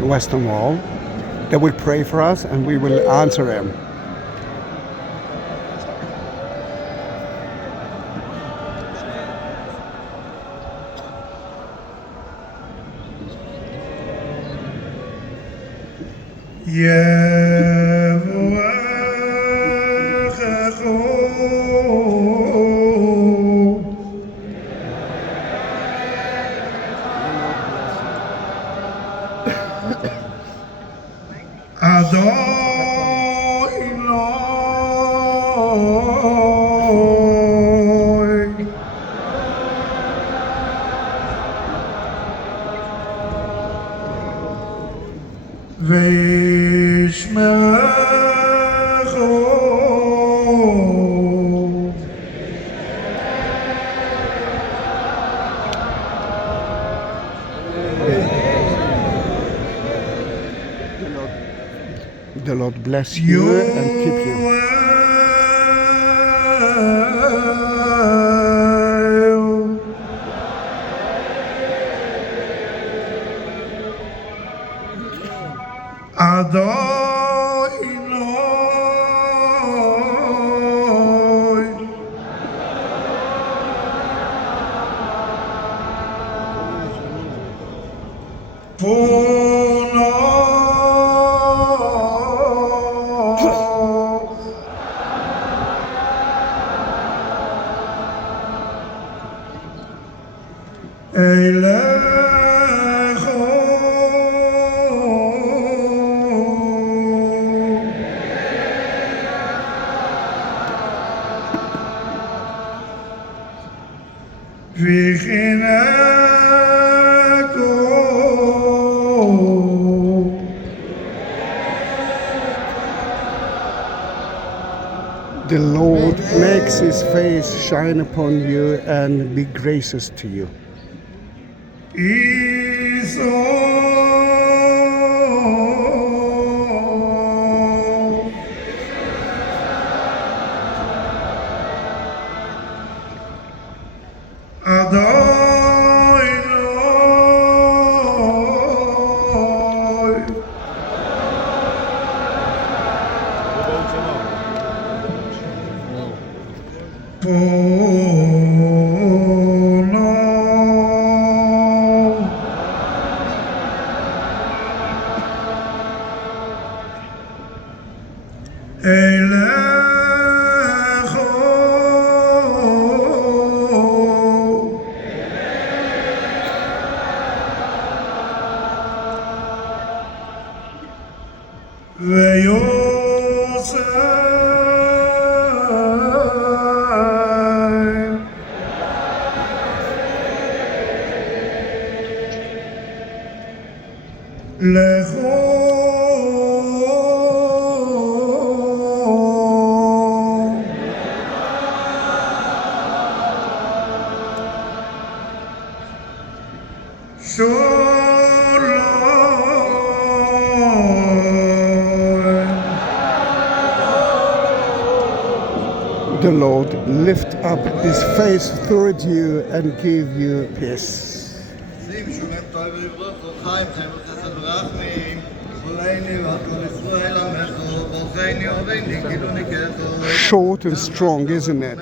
Western Wall. They will pray for us and we will answer them. The Lord bless you and keep you. The Lord makes his face shine upon you and be gracious to you. The Lord lift up his face toward you and give you peace. Short and strong, isn't it?